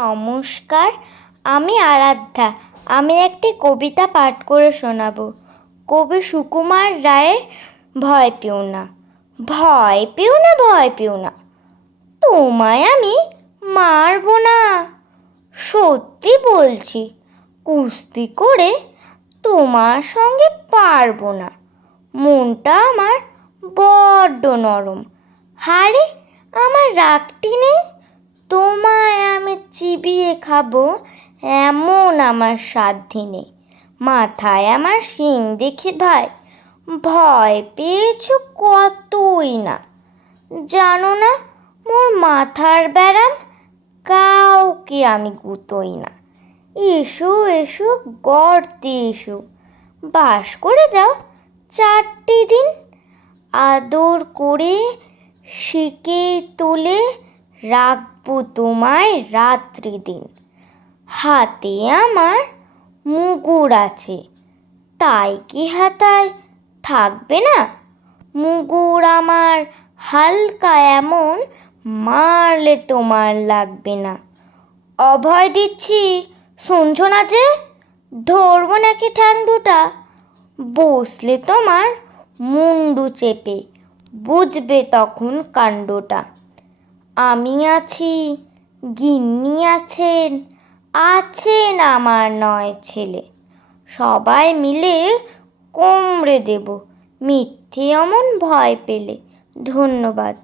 নমস্কার, আমি আরাধ্যা। আমি একটি কবিতা পাঠ করে শোনাব। কবি সুকুমার রায়ের ভয় পেও না। ভয় পেও না, ভয় পেও না, তোমায় আমি মারব না। সত্যি বলছি, কুস্তি করে তোমার সঙ্গে পারবো না। মনটা আমার বড্ড নরম। হারে, আমার রাগটি নেই, তোমায় আমি চিবিয়ে খাবো এমন আমার সাধ্যি নেই। মাথায় আমার শিং দেখে ভাই ভয় পেয়েছো কতই না। জানো না, মোর মাথার ব্যারাম, কাউকে আমি গুতোই না। এসো এসো, গর্তে এসো, বাস করে যাও 4টি দিন। আদর করে শিকে তুলে রাখবো তোমায় রাত্রি দিন। হাতে আমার মুগুর আছে, তাই কি হাতায় থাকবে না? মুগুর আমার হালকা এমন, মারলে তোমার লাগবে না। অভয় দিচ্ছি, শুনছো না যে? ধরবো নাকি ঠ্যাং দুটা, বসলে তোমার মুন্ডু চেপে, বুঝবে তখন কাণ্ডটা। আমি আছি, গিন্নি আছেন, আছেন আমার 9 ছেলে। সবাই মিলে কামড়ে দেব মিথ্যে অমন ভয় পেলে। ধন্যবাদ।